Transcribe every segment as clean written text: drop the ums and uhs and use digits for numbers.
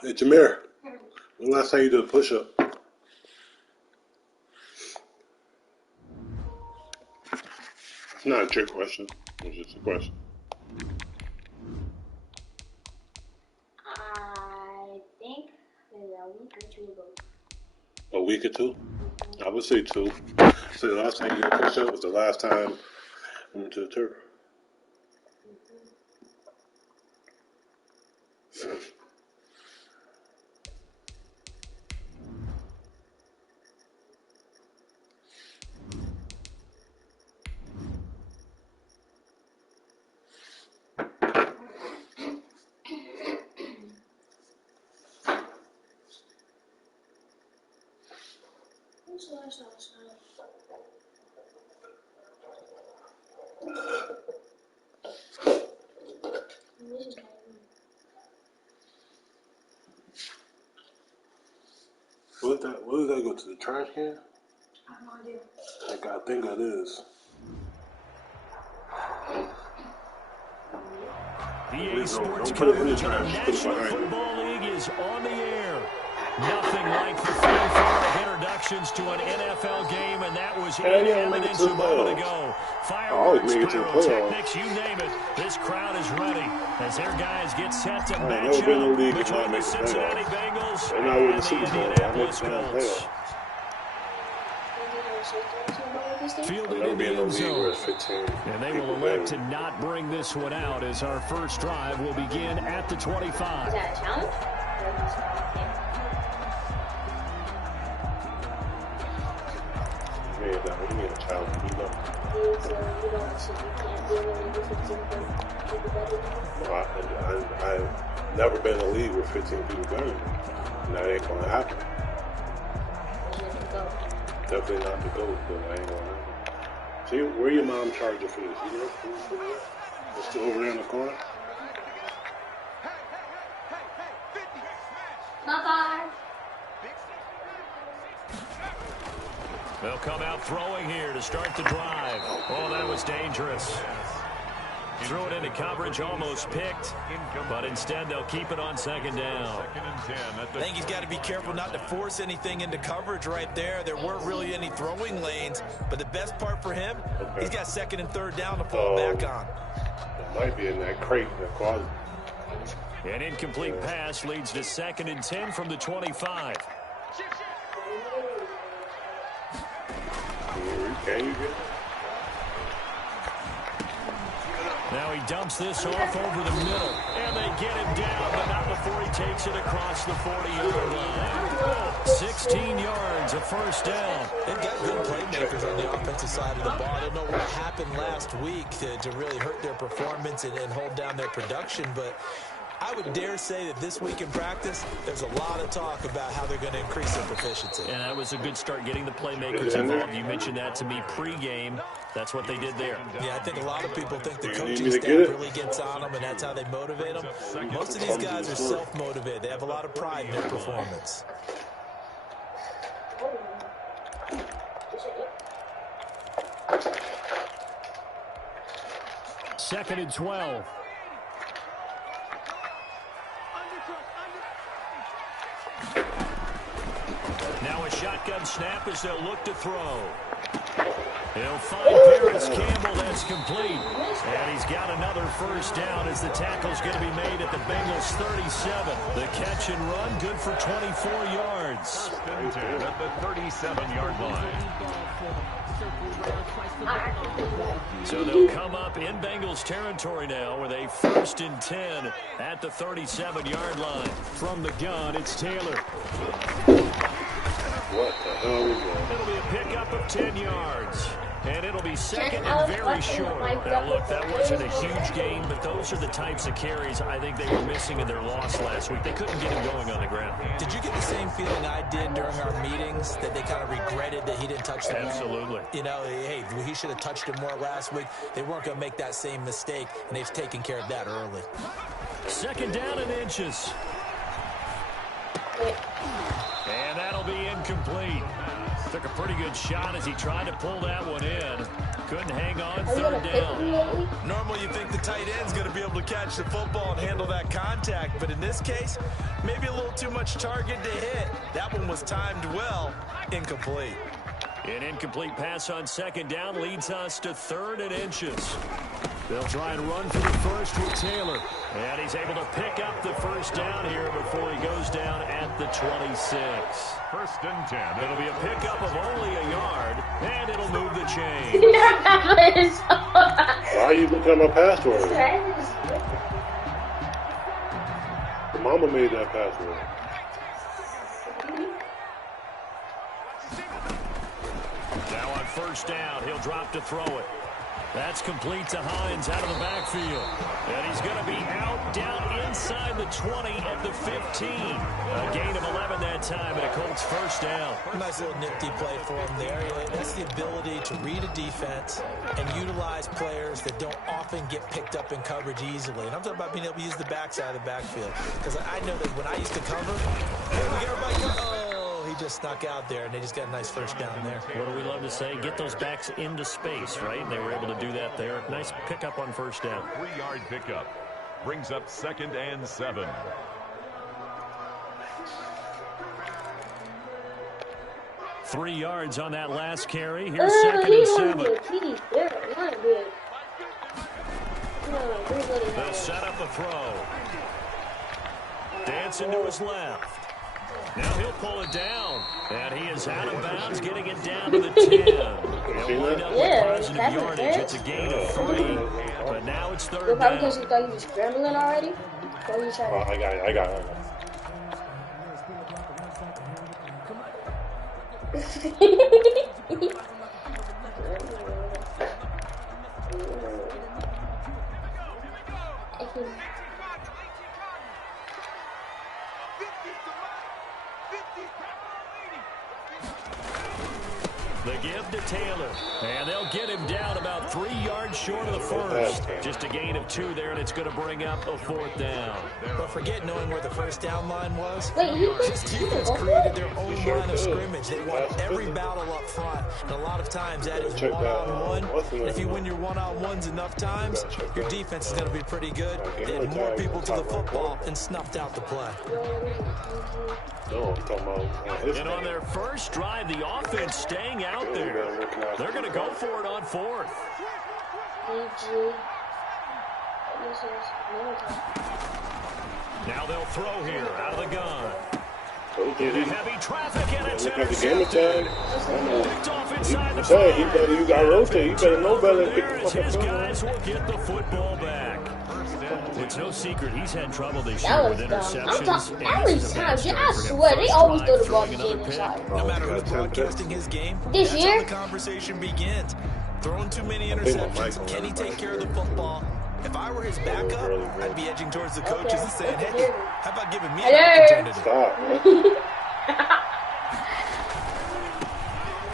Hey, Jameer, when last time you did a push-up? It's not a trick question. It's just a question. I think maybe a week or two ago. A week or two? I would say two. So the last time you did a push-up was the last time I went to the turf. When's the last time I smelled? This is my room. What does that go to the trash can? I have no idea. I think that is. EA Sports coverage of the National Football League is on the air. Nothing like the fanfare of introductions to an NFL game, and that was in evidence a moment ago. Fireworks, pyrotechnics, you name it. This crowd is ready as their guys get set to match up between the Cincinnati Bengals and the Indianapolis Colts. Fielded in the end zone. And they will elect to not bring this one out as our first drive will begin at the 25. Is that a challenge? Yeah, that would be a challenge. You can't be able to do 15 I've never been in a league with 15 people better than me. And that ain't going to happen. Definitely not the GOAT, but I ain't going to happen. See, where your mom charger for this? You know, it's still over there in the corner. Bye-bye. They'll come out throwing here to start the drive. Oh, that was dangerous. Threw it into coverage, almost picked, but instead they'll keep it on second down. I think he's got to be careful not to force anything into coverage right there. There weren't really any throwing lanes, but the best part for him, he's got second and third down to fall back on. It might be in that crate in the closet. An incomplete pass leads to 2nd and 10 from the 25. Can you get it? Now he dumps this off over the middle, and they get him down, but not before he takes it across the 40-yard line. 16 yards, a first down. They've got good playmakers on the offensive side of the ball. I don't know what happened last week to really hurt their performance and hold down their production, but I would dare say that this week in practice, there's a lot of talk about how they're going to increase their proficiency. And that was a good start getting the playmakers involved. You mentioned that to me pregame. That's what they did there. Yeah, I think a lot of people think the coaching staff really gets on them, and that's how they motivate them. Most of these guys are self-motivated. They have a lot of pride in their performance. Second and 12. Now a shotgun snap as they'll look to throw. He'll find Paris Campbell. That's complete. And he's got another first down as the tackle's going to be made at the Bengals 37. The catch and run good for 24 yards. At the 37-yard line. So they'll come up in Bengals territory now with a 1st and 10 at the 37-yard line. From the gun, it's Taylor. What the hell is that? It'll be a pickup of 10 yards. And it'll be second and very short. Now, look, that wasn't a huge gain, but those are the types of carries I think they were missing in their loss last week. They couldn't get him going on the ground. Did you get the same feeling I did during our meetings, that they kind of regretted that he didn't touch the ball? Absolutely. You know, hey, he should have touched him more last week. They weren't going to make that same mistake, and they've taken care of that early. Second down and inches. And that'll be incomplete. Took a pretty good shot as he tried to pull that one in. Couldn't hang on third down. Normally you think the tight end's going to be able to catch the football and handle that contact, but in this case, maybe a little too much target to hit. That one was timed well, incomplete. An incomplete pass on second down leads us to 3rd and inches. They'll try and run for the first with Taylor. And he's able to pick up the first down here before he goes down at the 26. 1st and 10. It'll be a pickup of only a yard, and it'll move the chain. Why are you looking at my password? The mama made that password. Now on first down, he'll drop to throw it. That's complete to Hines out of the backfield. And he's going to be out down inside the 20 at the 15. A gain of 11 that time, and a Colts first down. Nice little nifty play for him there. That's the ability to read a defense and utilize players that don't often get picked up in coverage easily. And I'm talking about being able to use the backside of the backfield. Because I know that when I used to cover, hey, we get everybody he just snuck out there, and they just got a nice first down there. What do we love to say? Get those backs into space, right? And they were able to do that there. Nice pickup on first down. 3-yard pickup. Brings up 2nd and 7. Three yards on that last carry. Here's 2nd and 7. They'll set up the throw. Dancing to his left. Now he'll pull it down. And he is out of bounds, getting it down to the 10. He'll wind up with positive yardage. It's a gain of 3. But now it's 3rd down. Because he thought he was scrambling already. So he tried to... I got it. The give to Taylor. And they'll get him down about 3 yards short of the first. Just a gain of 2 there, and it's going to bring up a 4th down. But forget knowing where the first down line was. Wait, This defense created their own line of scrimmage. They won every battle up front. And a lot of times that is one-on-one. And if you win your one-on-ones enough times, your defense is going to be pretty good. They had more people to the football and snuffed out the play. No, I'm talking about And on their first drive, the offense staying out there. They're going to go for it on 4th. Now they'll throw here out of the gun. Heavy traffic and it's intercepted. Picked off inside the 5. You got to rotate. You better know better than pick the fuck His up. guys will get the football back. It's no secret he's had trouble this year That with was dumb. interceptions. Every time, I swear, they always throw the ball to Jalen inside. No matter who's broadcasting his game, This that's year? how the conversation begins. Throwing too many interceptions, can he take care of the football? If I were his backup, I'd be edging towards the coaches and saying, hey, how about giving me an opportunity? Stop.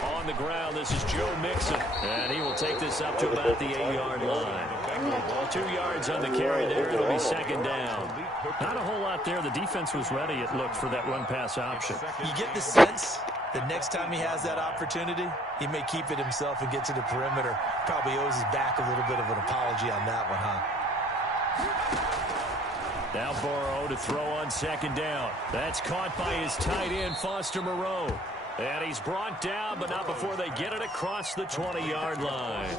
On the ground, this is Joe Mixon. And he will take this up to about the 8-yard line. 2 yards on the carry there. It'll be 2nd down. Not a whole lot there. The defense was ready, it looked, for that run-pass option. You get the sense that next time he has that opportunity, he may keep it himself and get to the perimeter. Probably owes his back a little bit of an apology on that one, huh? Now Burrow to throw on 2nd down. That's caught by his tight end, Foster Moreau. And he's brought down, but not before they get it across the 20-yard line.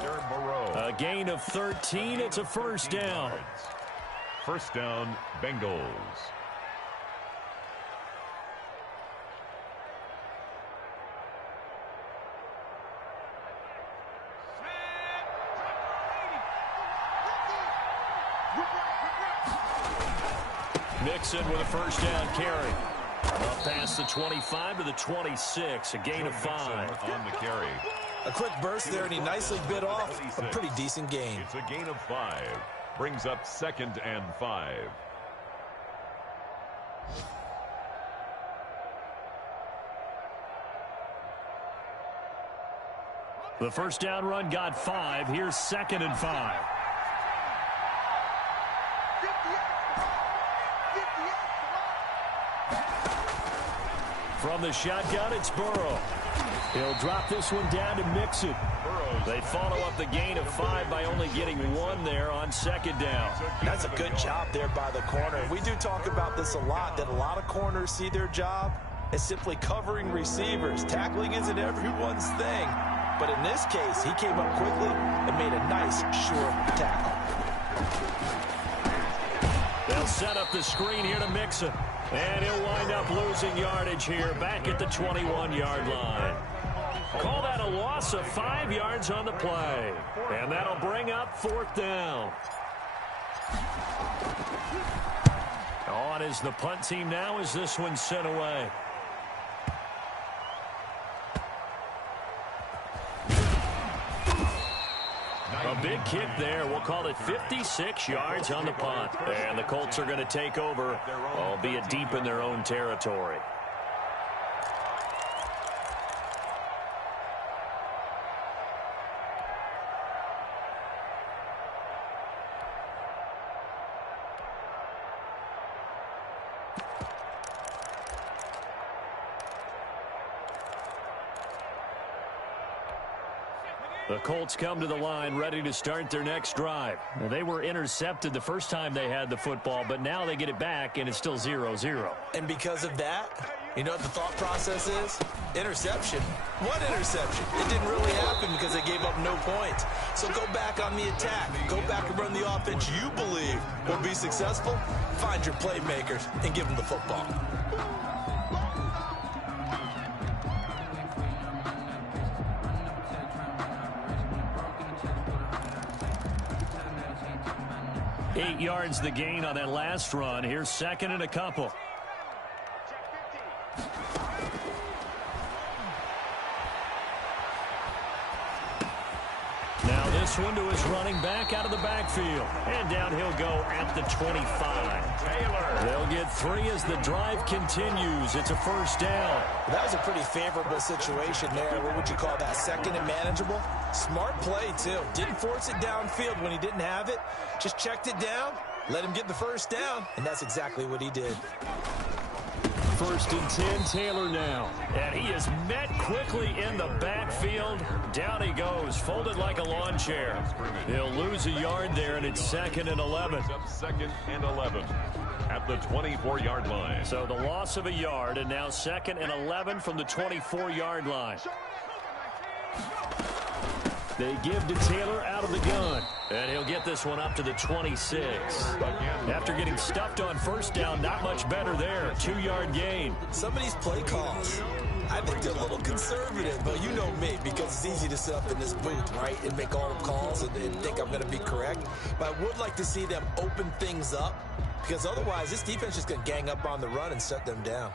A gain of 13. It's a first down. First down, Bengals. Mixon with a first down carry. Up past the 25 to the 26, a gain of 5. On the carry. A quick burst there, and he nicely bit off a pretty decent gain. It's a gain of 5. Brings up 2nd and 5. The first down run got 5. Here's 2nd and 5. From the shotgun, it's Burrow. He'll drop this one down to Mixon. They follow up the gain of 5 by only getting 1 there on second down. That's a good job there by the corner. We do talk about this a lot, that a lot of corners see their job as simply covering receivers. Tackling isn't everyone's thing. But in this case, he came up quickly and made a nice, sure tackle. They'll set up the screen here to Mixon. And he'll wind up losing yardage here back at the 21-yard line. Call that a loss of 5 yards on the play. And that'll bring up 4th down. On is the punt team now as this one's sent away. A big kick there. We'll call it 56 yards on the punt. And the Colts are going to take over, albeit deep in their own territory. The Colts come to the line ready to start their next drive. Now, they were intercepted the first time they had the football, but now they get it back, and it's still 0-0. And because of that, you know what the thought process is? Interception. What interception? It didn't really happen because they gave up no points. So go back on the attack. Go back and run the offense you believe will be successful. Find your playmakers and give them the football. Eight yards the gain on that last run. Here's second and a couple. Now this one to his running back out of the backfield. And down he'll go at the 25. Taylor. They'll get 3 as the drive continues. It's a first down. That was a pretty favorable situation there. What would you call that? Second and manageable? Smart play, too. Didn't force it downfield when he didn't have it. Just checked it down, let him get the first down, and that's exactly what he did. First and 10, Taylor now. And he is met quickly in the backfield. Down he goes, folded like a lawn chair. He'll lose a yard there, and it's second and 11. Second and 11 at the 24-yard line. So the loss of a yard, and now second and 11 from the 24-yard line. They give to Taylor out of the gun. And he'll get this one up to the 26. After getting stuffed on first down, not much better there. 2-yard gain. Some of these play calls, I think they're a little conservative, but you know me, because it's easy to sit up in this booth, right, and make all the calls and think I'm going to be correct. But I would like to see them open things up, because otherwise this defense is going to gang up on the run and shut them down.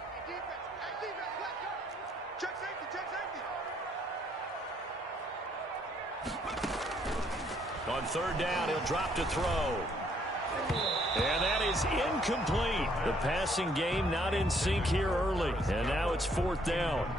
On third down, he'll drop to throw. And that is incomplete. The passing game not in sync here early. And now it's fourth down.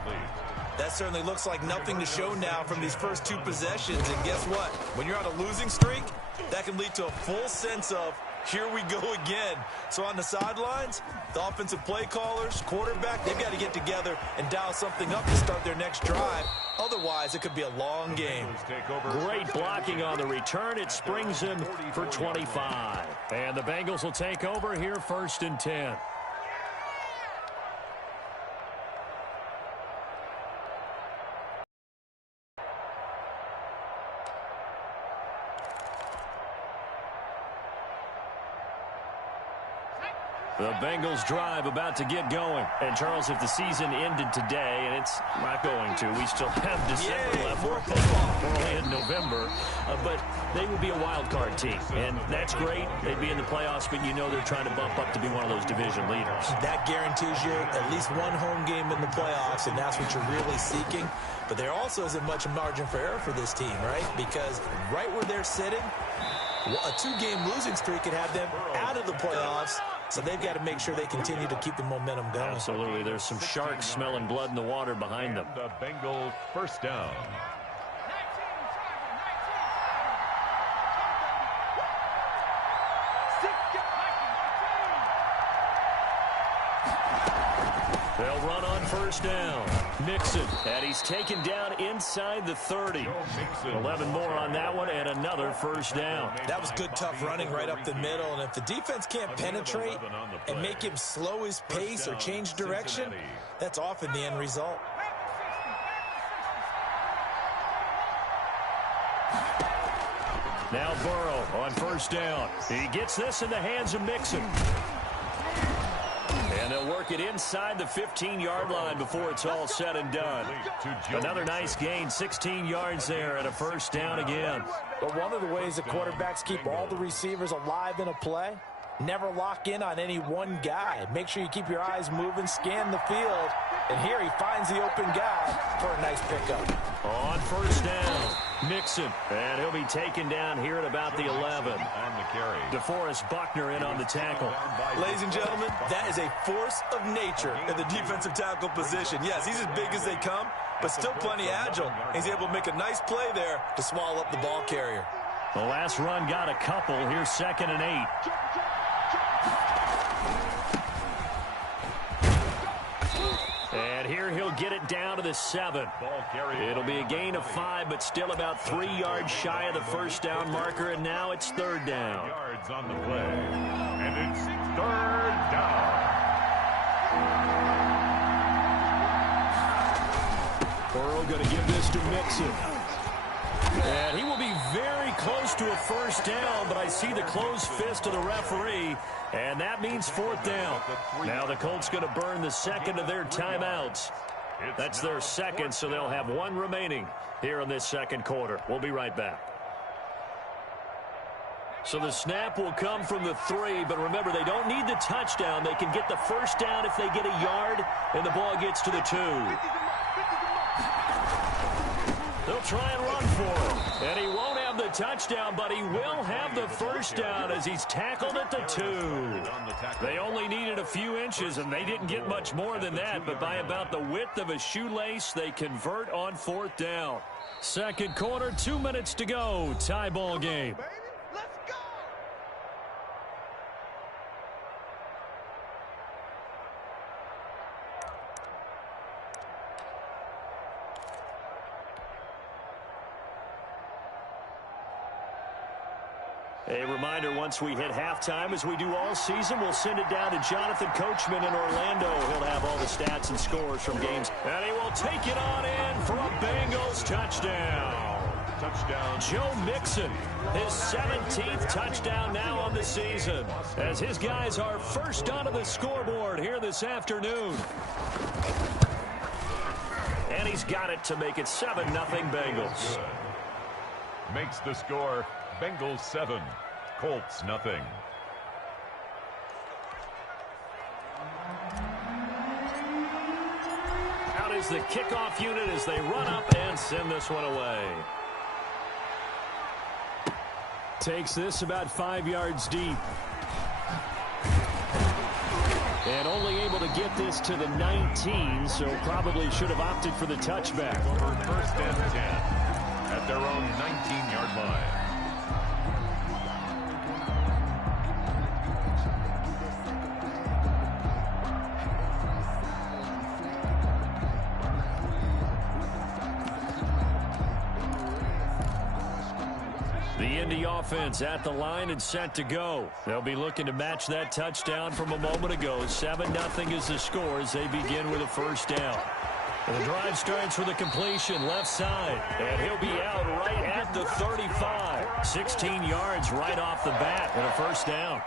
That certainly looks like nothing to show now from these first 2 possessions. And guess what? When you're on a losing streak, that can lead to a full sense of, here we go again. So on the sidelines, the offensive play callers, quarterback, they've got to get together and dial something up to start their next drive. Otherwise, it could be a long game. Great blocking on the return. It springs him for 25. And the Bengals will take over here first and 10. The Bengals drive about to get going. And, Charles, if the season ended today, and it's not going to, we still have December left. We're early in November. But they will be a wild card team. And that's great. They'd be in the playoffs, but you know they're trying to bump up to be one of those division leaders. That guarantees you at least one home game in the playoffs, and that's what you're really seeking. But there also isn't much margin for error for this team, right? Because right where they're sitting, a 2-game losing streak could have them out of the playoffs. So they've got to make sure they continue to keep the momentum going. Absolutely. There's some sharks smelling blood in the water behind them. The Bengals first down. They'll run on first down. Mixon, and he's taken down inside the 30. 11 more on that one, and another first down. That was good, tough running right up the middle, and if the defense can't penetrate and make him slow his pace or change direction, that's often the end result. Now Burrow on first down. He gets this in the hands of Mixon. And they'll work it inside the 15-yard line before it's all said and done. Another nice gain, 16 yards there, and a first down again. But one of the ways the quarterbacks keep all the receivers alive in a play, never lock in on any one guy. Make sure you keep your eyes moving, scan the field. And here he finds the open guy for a nice pickup. On first down, Mixon. And he'll be taken down here at about the 11. On the carry. DeForest Buckner in on the tackle. Ladies and gentlemen, that is a force of nature in the defensive tackle position. Yes, he's as big as they come, but still plenty agile. He's able to make a nice play there to swallow up the ball carrier. The last run got a couple. Here's 2nd and 8. And here he'll get it down to the 7. It'll be a gain of 5, but still about 3 yards shy of the first down marker, and now it's 3rd down. Yards on the play, and it's 3rd down. Burrow going to give this to Mixon. And he will be very close to a first down, but I see the closed fist of the referee, and that means 4th down. Now the Colts going to burn the second of their timeouts. That's their second, so they'll have one remaining here in this second quarter. We'll be right back. So the snap will come from the 3, but remember, they don't need the touchdown. They can get the first down if they get a yard, and the ball gets to the 2. They'll try and run for him. And he won't have the touchdown, but he will have the first down as he's tackled at the 2. They only needed a few inches, and they didn't get much more than that. But by about the width of a shoelace, they convert on 4th down. Second quarter, 2 minutes to go. Tie ball game. A reminder, once we hit halftime, as we do all season, we'll send it down to Jonathan Coachman in Orlando. He'll have all the stats and scores from games. And he will take it on in for a Bengals touchdown. Touchdown. Joe Mixon, his 17th touchdown now on the season, as his guys are first onto the scoreboard here this afternoon. And he's got it to make it 7-0 Bengals. Makes the score Bengals 7, Colts nothing. Out is the kickoff unit as they run up and send this one away. Takes this about 5 yards deep. And only able to get this to the 19, so probably should have opted for the touchback. For 1st and 10 at their own 19-yard line. The Indy offense at the line and set to go. They'll be looking to match that touchdown from a moment ago. 7-0 is the score as they begin with a first down. And the drive starts with a completion left side. And he'll be out right at the 35. 16 yards right off the bat and a first down.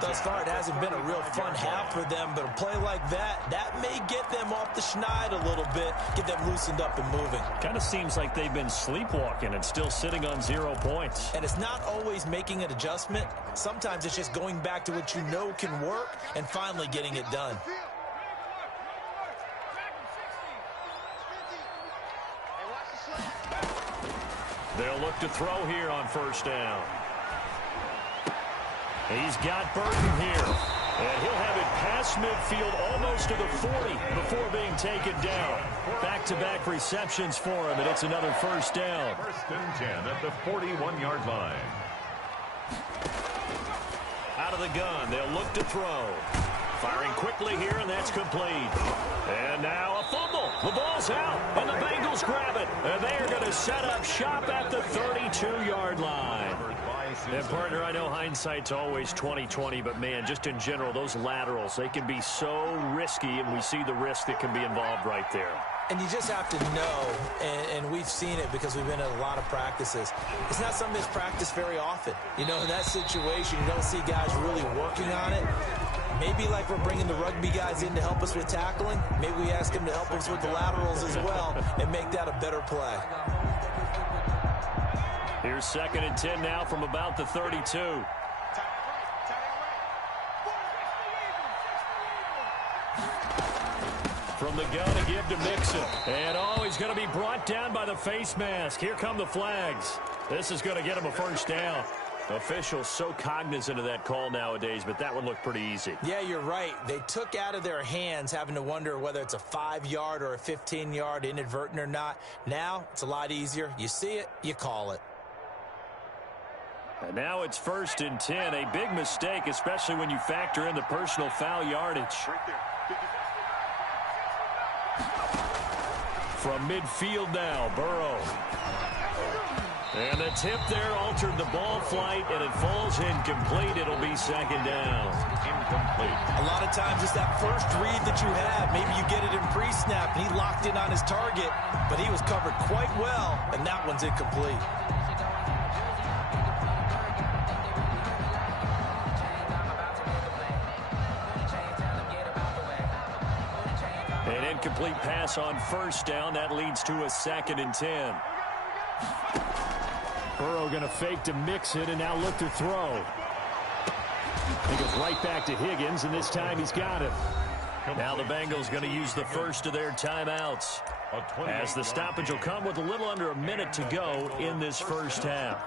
Thus far, it hasn't been a real fun half for them, but a play like that may get them off the schneid a little bit, get them loosened up and moving. Kind of seems like they've been sleepwalking and still sitting on 0 points. And it's not always making an adjustment. Sometimes it's just going back to what you know can work and finally getting it done. They'll look to throw here on first down. He's got Burton here. And he'll have it past midfield almost to the 40 before being taken down. Back-to-back receptions for him, and it's another first down. 1st and 10 at the 41-yard line. Out of the gun, they'll look to throw. Firing quickly here, and that's complete. And now a fumble. The ball's out, and the Bengals grab it. And they are going to set up shop at the 32-yard line. And, partner, I know hindsight's always 20/20, but, man, just in general, those laterals, they can be so risky, and we see the risk that can be involved right there. And you just have to know, and we've seen it because we've been at a lot of practices. It's not something that's practiced very often. You know, in that situation, you don't see guys really working on it. Maybe like we're bringing the rugby guys in to help us with tackling, maybe we ask them to help us with the laterals as well and make that a better play. Here's 2nd and 10 now from about the 32. From the gun to give to Mixon. And, he's going to be brought down by the face mask. Here come the flags. This is going to get him a first down. Officials so cognizant of that call nowadays, but that one looked pretty easy. Yeah, you're right. They took out of their hands having to wonder whether it's a 5-yard or a 15-yard inadvertent or not. Now, it's a lot easier. You see it, you call it. And now it's 1st and 10. A big mistake, especially when you factor in the personal foul yardage. From midfield now, Burrow. And the tip there altered the ball flight, and it falls incomplete. It'll be 2nd down. Incomplete. A lot of times it's that first read that you have. Maybe you get it in pre-snap, and he locked in on his target, but he was covered quite well, and that one's incomplete. An incomplete pass on 1st down. That leads to a 2nd and 10. Burrow going to fake to mix it and now look to throw. He goes right back to Higgins, and this time he's got him. Now the Bengals going to use the first of their timeouts, as the stoppage will come with a little under a minute to go in this first half.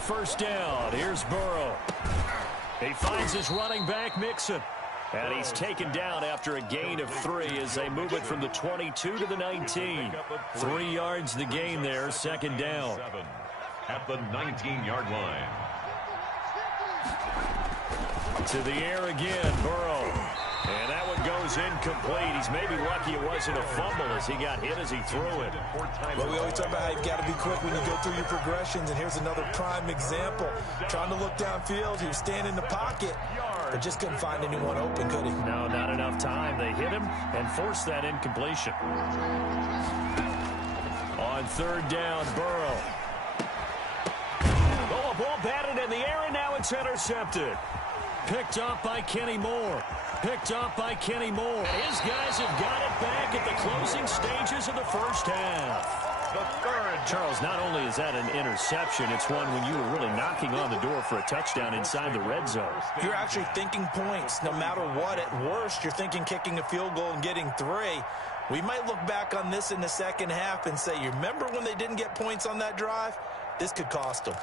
First down. Here's Burrow. He finds his running back, Mixon. And he's taken down after a gain of 3 as they move it from the 22 to the 19. 3 yards the gain there, 2nd down. At the 19-yard line. To the air again, Burrow. And that one goes incomplete. He's maybe lucky it wasn't a fumble as he got hit as he threw it. But we always talk about how you've got to be quick when you go through your progressions, and here's another prime example. Trying to look downfield, he was standing in the pocket, but just couldn't find anyone open, could he? No, not enough time. They hit him and forced that incompletion. On 3rd down, Burrow. Oh, a ball batted in the air, and now it's intercepted. Picked up by Kenny Moore. Picked up by Kenny Moore. His guys have got it back at the closing stages of the first half. The 3rd. Charles, not only is that an interception, it's one when you were really knocking on the door for a touchdown inside the red zone. You're actually thinking points. No matter what, at worst, you're thinking kicking a field goal and getting 3. We might look back on this in the second half and say, you remember when they didn't get points on that drive? This could cost them.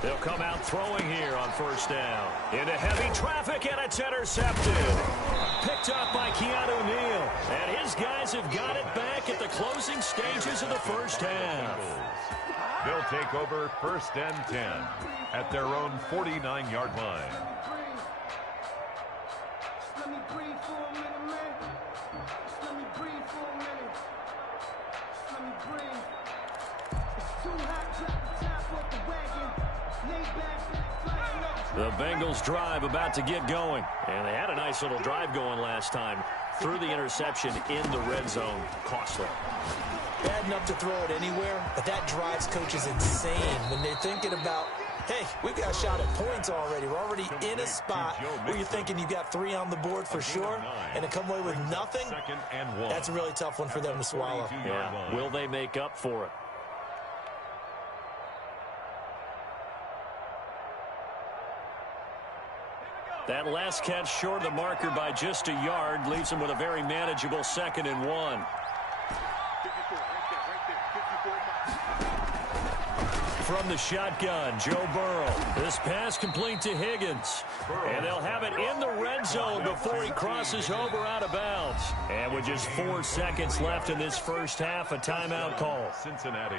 They'll come out throwing here on 1st down. Into heavy traffic, and it's intercepted. Picked up by Keanu Neal. And his guys have got it back at the closing stages of the first half. They'll take over 1st and 10 at their own 49-yard line. Let me breathe for a minute, man. Let me breathe for a minute. Let me breathe. It's too hot, drop the top off the wagon. Lay back, flying up. The Bengals drive about to get going. And they had a nice little drive going last time. Threw the interception in the red zone. Costly. Bad enough to throw it anywhere, but that drives coaches insane when they're thinking about, hey, we've got a shot at points already. We're already in a spot where you're thinking you've got 3 on the board for sure, and to come away with nothing, that's a really tough one for them to swallow. Yeah. Will they make up for it? That last catch short of the marker by just a yard leaves him with a very manageable 2nd and 1. From the shotgun, Joe Burrow. This pass complete to Higgins. And they'll have it in the red zone before he crosses over out of bounds. And with just 4 seconds left in this first half, a timeout call. Cincinnati.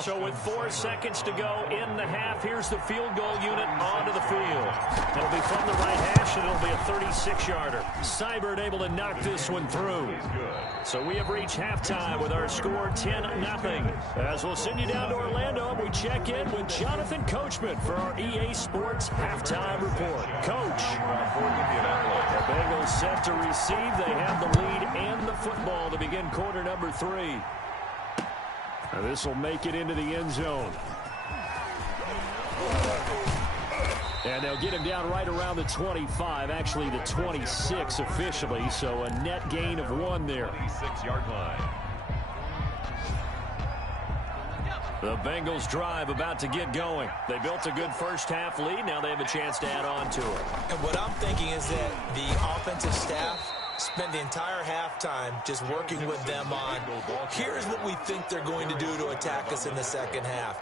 So with 4 seconds to go in the half, here's the field goal unit onto the field. It'll be from the right hash, and it'll be a 36-yarder. Seibert able to knock this one through. So we have reached halftime with our score 10-0. As we'll send you down to Orlando, we check in with Jonathan Coachman for our EA Sports Halftime Report. Coach. The Bengals set to receive. They have the lead and the football to begin quarter number 3. Now this will make it into the end zone. And they'll get him down right around the 25, actually the 26 officially, so a net gain of 1 there. 26-yard line. The Bengals drive about to get going. They built a good first half lead. Now they have a chance to add on to it. And what I'm thinking is that the offensive staff spend the entire halftime just working with them on, here's what we think they're going to do to attack us in the second half.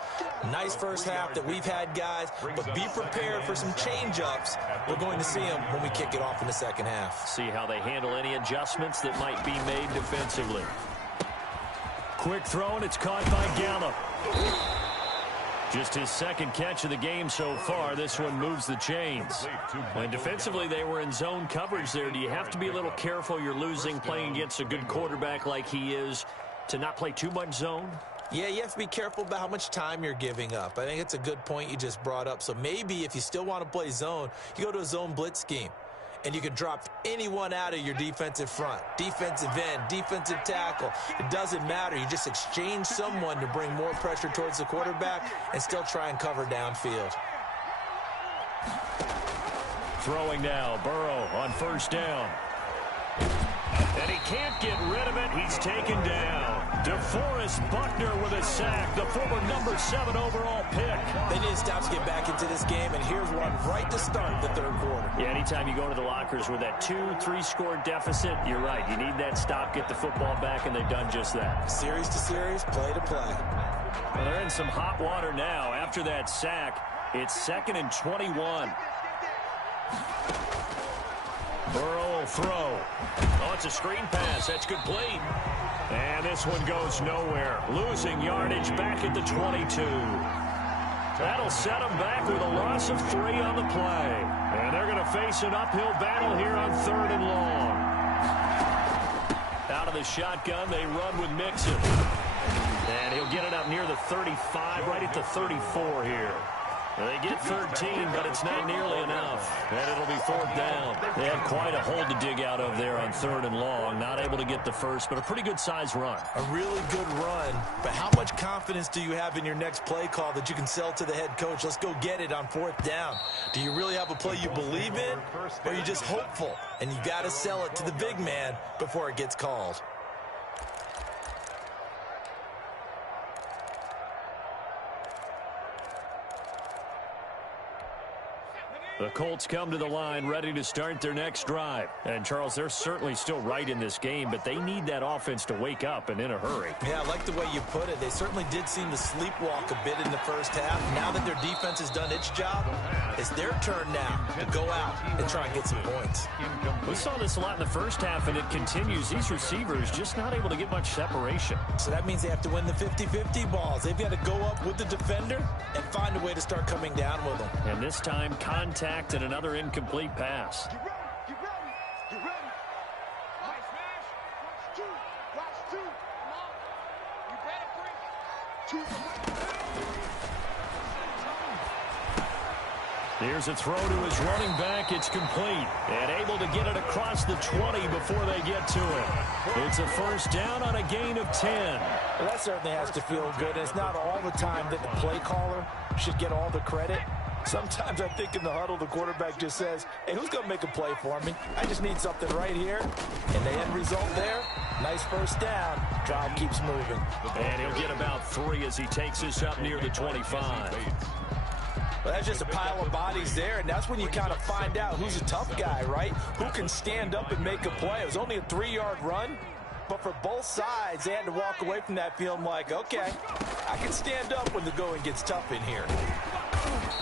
Nice first half that we've had, guys, but be prepared for some change-ups. We're going to see them when we kick it off in the second half. See how they handle any adjustments that might be made defensively. Quick throw, and it's caught by Gallup. Just his 2nd catch of the game so far. This one moves the chains. When defensively they were in zone coverage there, do you have to be a little careful you're losing playing against a good quarterback like he is to not play too much zone? Yeah, you have to be careful about how much time you're giving up. I think it's a good point you just brought up. So maybe if you still want to play zone, you go to a zone blitz scheme. And you can drop anyone out of your defensive front, defensive end, defensive tackle. It doesn't matter. You just exchange someone to bring more pressure towards the quarterback and still try and cover downfield. Throwing now, Burrow on first down. And he can't get rid of it. He's taken down. DeForest Buckner with a sack, the former number 7 overall pick. They need to stop to get back into this game, and here's one right to start the third quarter. Yeah, anytime you go to the lockers with that 2-3 score deficit, you're right. You need that stop, get the football back, and they've done just that. Series to series, play to play. Well, they're in some hot water now. After that sack, it's 2nd and 21. Burrow will throw. Oh, it's a screen pass. That's complete. And this one goes nowhere. Losing yardage back at the 22. That'll set them back with a loss of 3 on the play. And they're going to face an uphill battle here on 3rd and long. Out of the shotgun, they run with Mixon. And he'll get it up near the 35, right at the 34 here. They get 13, but it's not nearly enough. And it'll be 4th down. They had quite a hole to dig out of there on 3rd and long. Not able to get the first, but a pretty good size run. A really good run. But how much confidence do you have in your next play call that you can sell to the head coach? Let's go get it on 4th down. Do you really have a play you believe in, or are you just hopeful? And you got to sell it to the big man before it gets called. The Colts come to the line ready to start their next drive. And, Charles, they're certainly still right in this game, but they need that offense to wake up and in a hurry. Yeah, I like the way you put it. They certainly did seem to sleepwalk a bit in the first half. Now that their defense has done its job, it's their turn now to go out and try and get some points. We saw this a lot in the first half, and it continues. These receivers just not able to get much separation. So that means they have to win the 50-50 balls. They've got to go up with the defender and find a way to start coming down with them. And this time, contact and another incomplete pass. You ready? Nice smash. Watch two. Come on. You ready, 3, 2. Here's a throw to his running back. It's complete. And able to get it across the 20 before they get to it. It's a 1st down on a gain of 10. Well, that certainly has to feel good. And it's not all the time that the play caller should get all the credit. Sometimes I think in the huddle, the quarterback just says, hey, who's going to make a play for me? I just need something right here. And the end result there, nice 1st down. Drive keeps moving. And he'll get about 3 as he takes this up near the 25. Well, that's just a pile of bodies there, and that's when you kind of find out who's a tough guy, right? Who can stand up and make a play. It was only a 3-yard run, but for both sides, they had to walk away from that feeling like, okay, I can stand up when the going gets tough in here.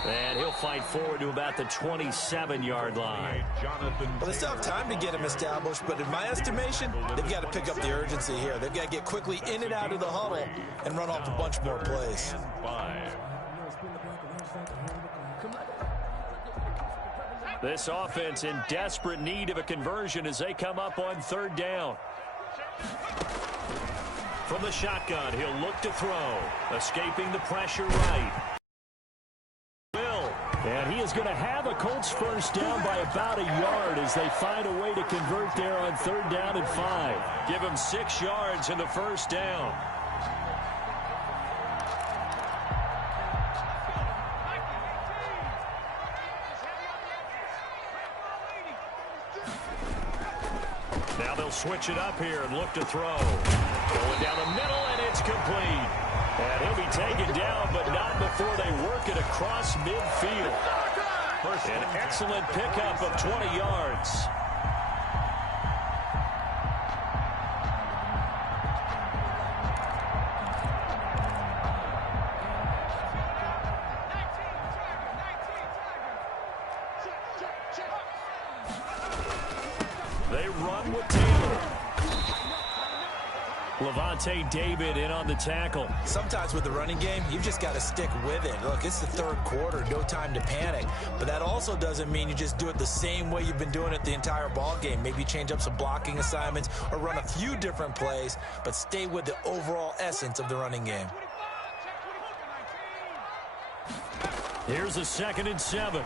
And he'll fight forward to about the 27-yard line. Well, they still have time to get him established, but in my estimation, they've got to pick up the urgency here. They've got to get quickly in and out of the huddle and run off a bunch more plays. This offense in desperate need of a conversion as they come up on 3rd down. From the shotgun, he'll look to throw. Escaping the pressure right. And he is going to have a Colts first down by about a yard as they find a way to convert there on 3rd down and 5. Give him 6 yards in the first down. Now they'll switch it up here and look to throw. Going down the middle, and it's complete. And he'll be taken down, but not before they work it across midfield. An excellent pickup of 20 yards. They run with Taylor. Lavonte David in on the tackle. Sometimes with the running game, you've just got to stick with it. Look, it's the 3rd quarter, no time to panic. But that also doesn't mean you just do it the same way you've been doing it the entire ball game. Maybe change up some blocking assignments or run a few different plays, but stay with the overall essence of the running game. Here's a 2nd and 7.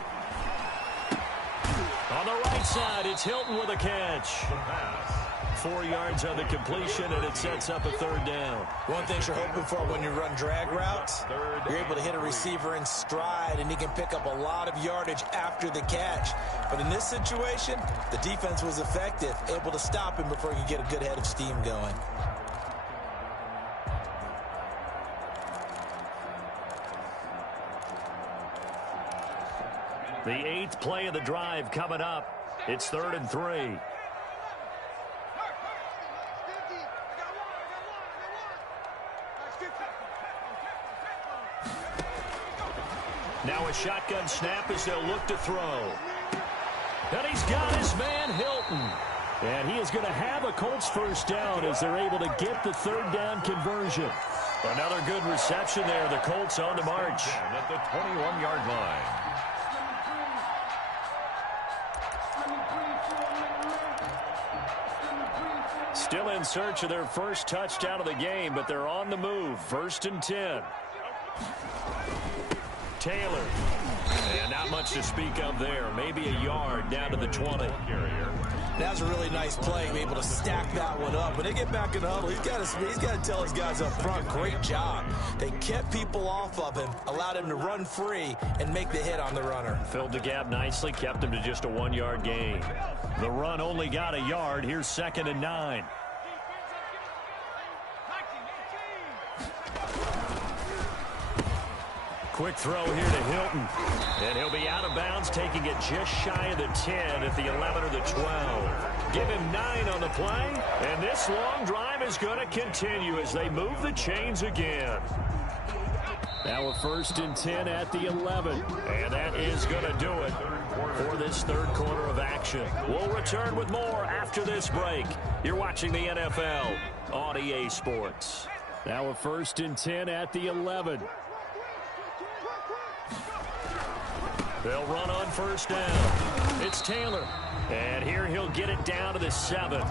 On the right side, it's Hilton with a catch. 4 yards on the completion, and it sets up a 3rd down. One thing you're hoping for when you run drag routes, you're able to hit a receiver in stride, and he can pick up a lot of yardage after the catch. But in this situation, the defense was effective, able to stop him before he could get a good head of steam going. The 8th play of the drive coming up. It's 3rd and 3. Now a shotgun snap as they'll look to throw. And he's got his man Hilton. And he is going to have a Colts first down as they're able to get the 3rd down conversion. Another good reception there. The Colts on the march. At the 21-yard line. Still in search of their first touchdown of the game, but they're on the move. 1st and 10. Taylor. And not much to speak of there. Maybe a yard down to the 20. That was a really nice play, be able to stack that one up. When they get back in the huddle, he's got to tell his guys up front, great job. They kept people off of him, allowed him to run free and make the hit on the runner. Filled the gap nicely, kept him to just a 1-yard gain. The run only got a yard. Here's 2nd and 9. Quick throw here to Hilton. And he'll be out of bounds, taking it just shy of the 10 at the 11 or the 12. Give him 9 on the play. And this long drive is going to continue as they move the chains again. Now a 1st and 10 at the 11. And that is going to do it for this 3rd quarter of action. We'll return with more after this break. You're watching the NFL on EA Sports. Now a 1st and 10 at the 11. They'll run on 1st down. It's Taylor. And here he'll get it down to the 7.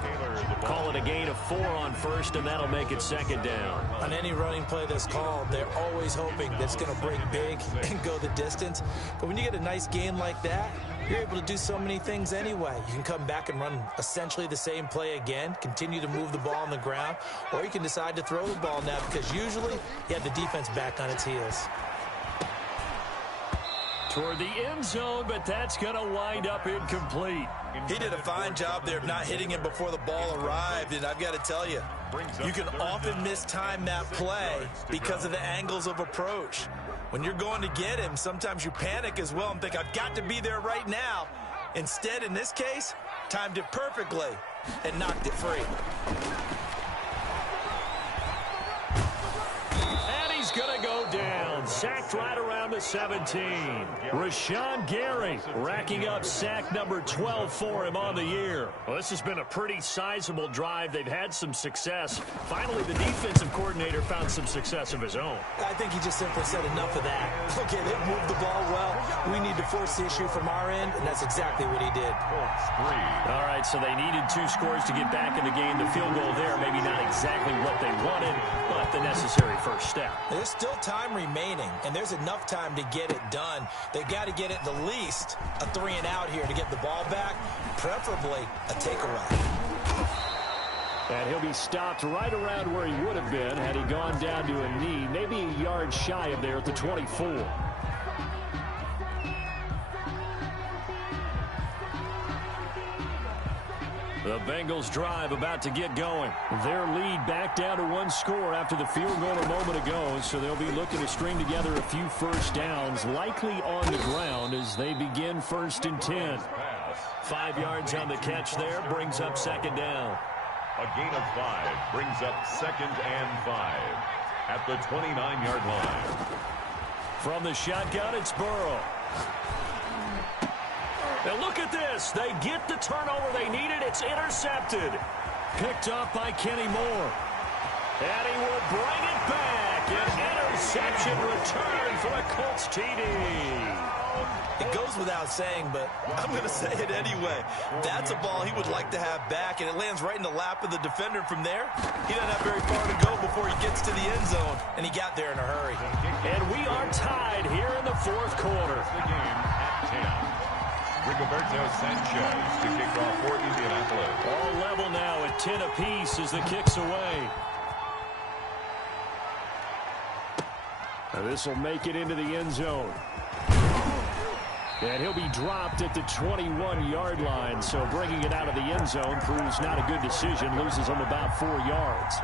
Call it a gain of 4 on 1st, and that'll make it 2nd down. On any running play that's called, they're always hoping that it's going to break big and go the distance. But when you get a nice gain like that, you're able to do so many things anyway. You can come back and run essentially the same play again, continue to move the ball on the ground, or you can decide to throw the ball now because usually you have the defense back on its heels. Toward the end zone, but that's going to wind up incomplete. He did a fine job there of not hitting him before the ball arrived, and I've got to tell you, you can often mistime that play because of the angles of approach. When you're going to get him, sometimes you panic as well and think, I've got to be there right now. Instead, in this case, timed it perfectly and knocked it free. And he's going to go down. Sacked right around the 17. Rashawn Gary racking up sack number 12 for him on the year. Well, this has been a pretty sizable drive. They've had some success. Finally, the defensive coordinator found some success of his own. I think he just simply said enough of that. Okay, they've moved the ball well. We need to force the issue from our end, and that's exactly what he did. All right, so they needed 2 scores to get back in the game. The field goal there, maybe not exactly what they wanted, but the necessary first step. There's still time remaining, and there's enough time to get it done. They've got to get at the least a 3-and-out here to get the ball back, preferably a takeaway. And he'll be stopped right around where he would have been had he gone down to a knee, maybe a yard shy of there at the 24. The Bengals drive about to get going. Their lead back down to 1 score after the field goal a moment ago, so they'll be looking to string together a few first downs, likely on the ground as they begin 1st and 10. 5 yards on the catch there, brings up 2nd down. A gain of 5 brings up 2nd and 5 at the 29-yard line. From the shotgun, it's Burrow. And look at this. They get the turnover they needed. It's intercepted. Picked up by Kenny Moore. And he will bring it back. An interception return for a Colts TD. It goes without saying, but I'm going to say it anyway. That's a ball he would like to have back, and it lands right in the lap of the defender from there. He doesn't have very far to go before he gets to the end zone, and he got there in a hurry. And we are tied here in the 4th quarter. The game at 10. Rigoberto Sanchez to kick off for Indianapolis. All level now at 10 apiece as the kick's away. This will make it into the end zone. And he'll be dropped at the 21-yard line, so bringing it out of the end zone proves not a good decision. Loses him about 4 yards.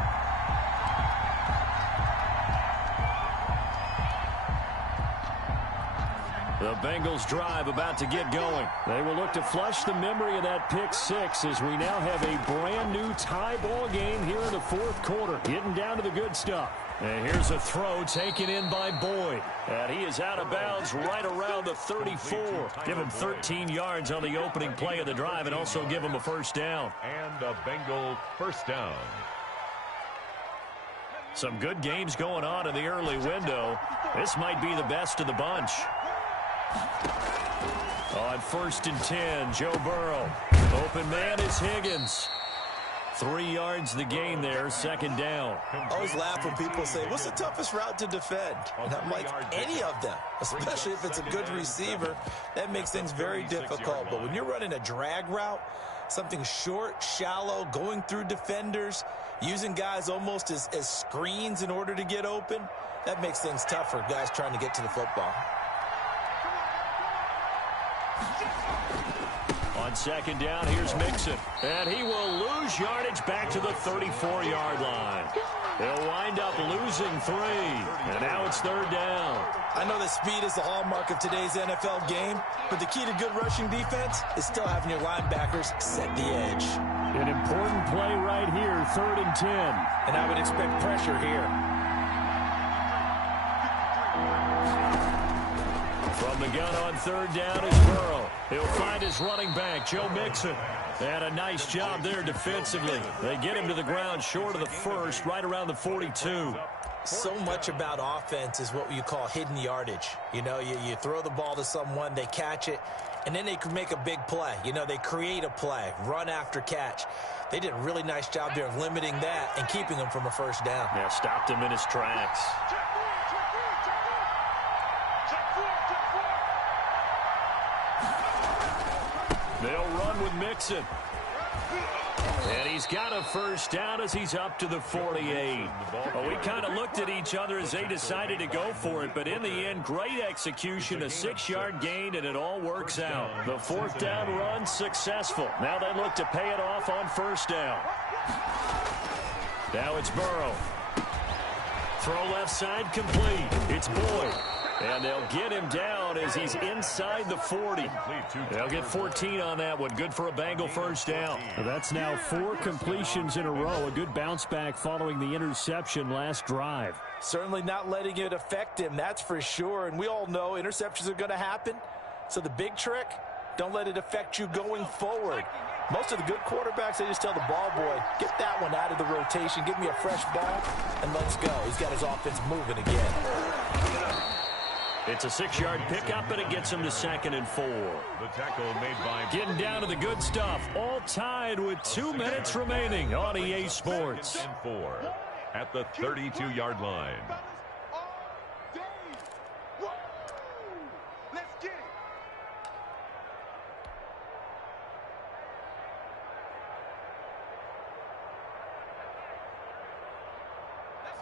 The Bengals drive about to get going. They will look to flush the memory of that pick 6 as we now have a brand new tie ball game here in the 4th quarter. Getting down to the good stuff. And here's a throw taken in by Boyd. And he is out of bounds right around the 34. Give him 13 yards on the opening play of the drive and also give him a first down. And a Bengal first down. Some good games going on in the early window. This might be the best of the bunch. On 1st and 10, Joe Burrow. Open man is Higgins. 3 yards the gain there, 2nd down. I always laugh when people say, what's the toughest route to defend? And I'm like, any of them, especially if it's a good receiver. That makes things very difficult. But when you're running a drag route, something short, shallow, going through defenders, using guys almost as screens in order to get open, that makes things tough for guys trying to get to the football. On 2nd down, here's Mixon. And he will lose yardage back to the 34-yard line. They'll wind up losing 3. And now it's 3rd down. I know that speed is the hallmark of today's NFL game, but the key to good rushing defense is still having your linebackers set the edge. An important play right here, 3rd and 10. And I would expect pressure here. From the gun on 3rd down is Burrow. He'll find his running back, Joe Mixon. And a nice job there defensively. They get him to the ground short of the 1st, right around the 42. So much about offense is what you call hidden yardage. You know, you throw the ball to someone, they catch it, and then they can make a big play. You know, they create a play, run after catch. They did a really nice job there of limiting that and keeping him from a first down. Yeah, stopped him in his tracks. They'll run with Mixon. And he's got a first down as he's up to the 48. Well, we kind of looked at each other as they decided to go for it, but in the end, great execution, a 6-yard gain, and it all works out. The 4th down run successful. Now they look to pay it off on 1st down. Now it's Burrow. Throw left side complete. It's Boyd. And they'll get him down as he's inside the 40. They'll get 14 on that one. Good for a Bengal first down. Well, that's now 4 completions in a row. A good bounce back following the interception last drive. Certainly not letting it affect him, that's for sure. And we all know interceptions are going to happen. So the big trick, don't let it affect you going forward. Most of the good quarterbacks, they just tell the ball boy, get that one out of the rotation, give me a fresh ball, and let's go. He's got his offense moving again. It's a 6-yard pickup, and it gets him to 2nd and 4. The tackle made by... Getting down to the good stuff. All tied with 2 minutes remaining on EA Sports. 2nd and 4 at the 32-yard line.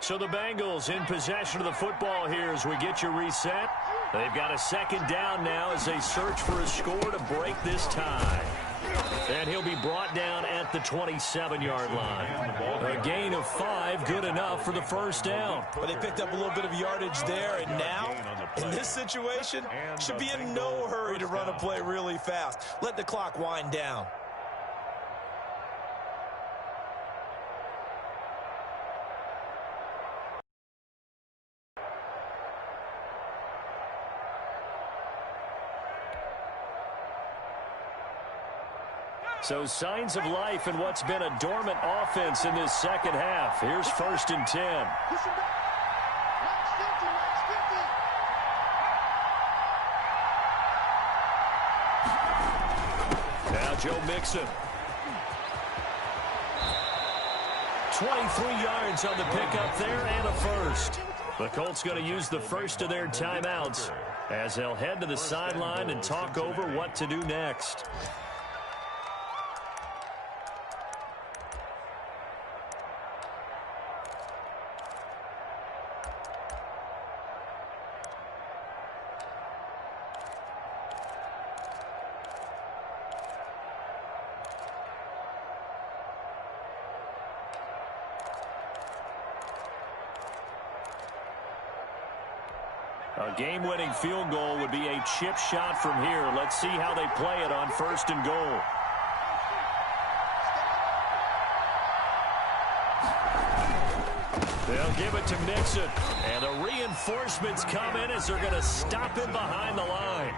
So the Bengals in possession of the football here as we get you reset. They've got a 2nd down now as they search for a score to break this tie. And he'll be brought down at the 27-yard line. A gain of 5, good enough for the first down. But they picked up a little bit of yardage there, and now, in this situation, should be in no hurry to run a play really fast. Let the clock wind down. So signs of life in what's been a dormant offense in this second half. Here's 1st and 10. Now Joe Mixon. 23 yards on the pickup there and a first. The Colts going to use the first of their timeouts as they'll head to the sideline and talk over what to do next. A game-winning field goal would be a chip shot from here. Let's see how they play it on 1st and goal. They'll give it to Mixon. And the reinforcements come in as they're going to stop him behind the line.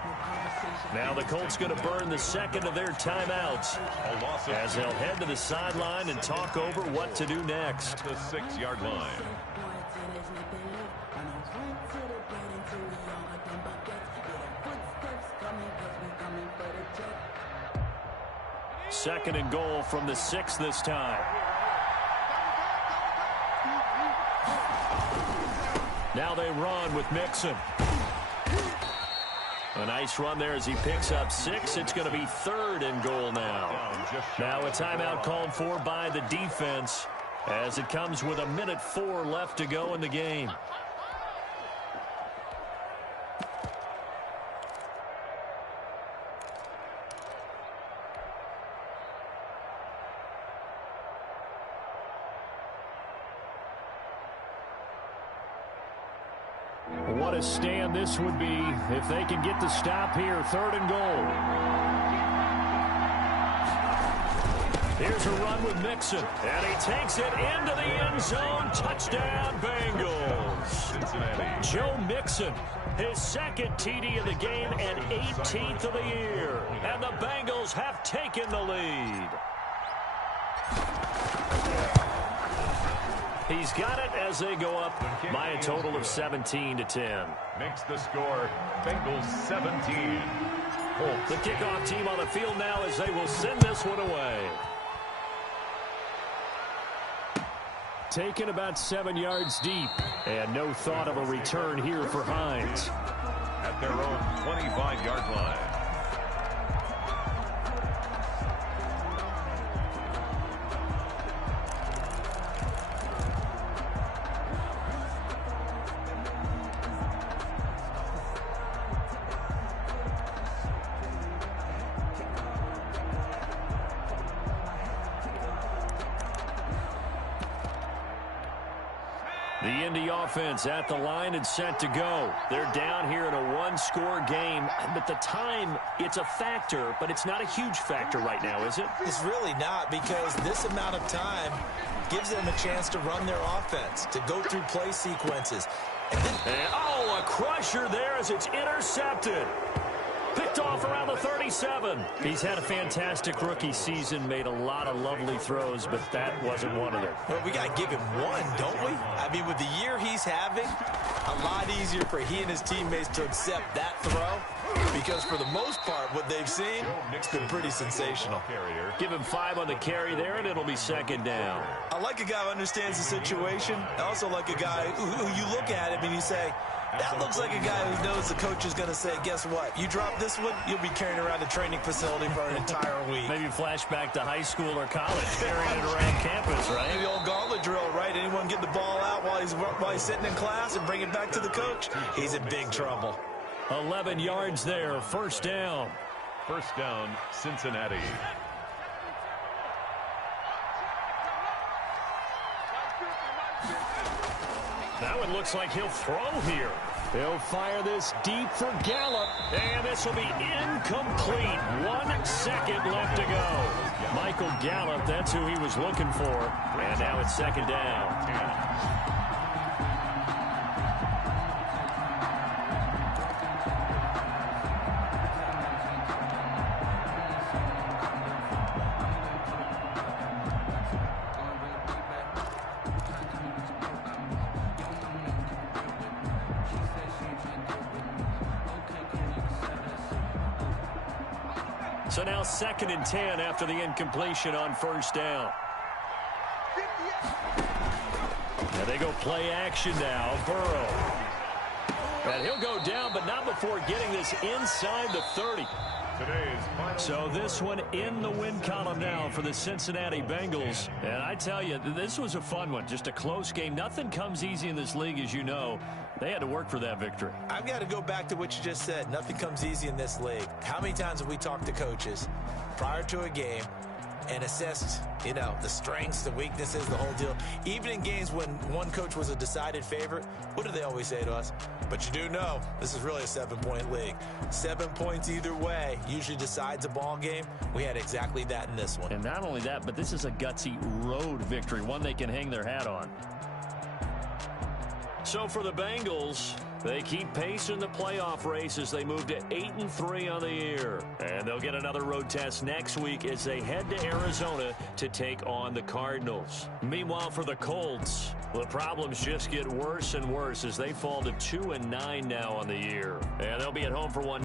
Now the Colts going to burn the 2nd of their timeouts as they'll head to the sideline and talk over what to do next. At the 6-yard line. 2nd and goal from the 6 this time. Now they run with Mixon. A nice run there as he picks up 6. It's going to be 3rd and goal now. Now a timeout called for by the defense as it comes with 1:04 left to go in the game. What a stand this would be if they can get the stop here. 3rd and goal. Here's a run with Mixon. And he takes it into the end zone. Touchdown, Bengals. Cincinnati. Joe Mixon, his 2nd TD of the game and 18th of the year. And the Bengals have taken the lead. He's got it as they go up by a total of 17-10. Makes the score Bengals 17. The kickoff team on the field now as they will send this one away. Taken about 7 yards deep. And no thought of a return here for Hines. At their own 25-yard line. The Indy offense at the line and set to go. They're down here in a one-score game. But the time, it's a factor, but it's not a huge factor right now, is it? It's really not, because this amount of time gives them a chance to run their offense, to go through play sequences. And a crusher there as it's intercepted. Picked off around the 37. He's had a fantastic rookie season, made a lot of lovely throws, but that wasn't one of them. Well, we got to give him one, don't we? I mean, with the year he's having, a lot easier for he and his teammates to accept that throw, because for the most part, what they've seen, it's been pretty sensational. Give him 5 on the carry there, and it'll be second down. I like a guy who understands the situation. I also like a guy who you look at him and you say, that looks like a guy who knows the coach is going to say, guess what? You drop this one, you'll be carrying around the training facility for an entire week. Maybe flashback to high school or college, carrying it around campus, right? Maybe the old gauntlet drill, right? Anyone get the ball out while he's sitting in class and bring it back to the coach? He's in big trouble. 11 yards there, first down. First down, Cincinnati. That one looks like he'll throw here. He'll fire this deep for Gallup, and this will be incomplete. 1 second left to go. Michael Gallup, that's who he was looking for, and now it's second down. So now 2nd and 10 after the incompletion on first down. Now they go play action now. Burrow. And he'll go down, but not before getting this inside the 30. So this one in the win column now for the Cincinnati Bengals. And I tell you, this was a fun one. Just a close game. Nothing comes easy in this league, as you know. They had to work for that victory. I've got to go back to what you just said. Nothing comes easy in this league. How many times have we talked to coaches prior to a game and assessed, the strengths, the weaknesses, the whole deal? Even in games when one coach was a decided favorite, what do they always say to us? But you do know, this is really a 7-point league. 7 points either way usually decides a ball game. We had exactly that in this one. And not only that, but this is a gutsy road victory, one they can hang their hat on. So for the Bengals, they keep pace in the playoff race as they move to 8-3 on the year. And they'll get another road test next week as they head to Arizona to take on the Cardinals. Meanwhile, for the Colts, the problems just get worse and worse as they fall to 2-9 now on the year. And they'll be at home for one.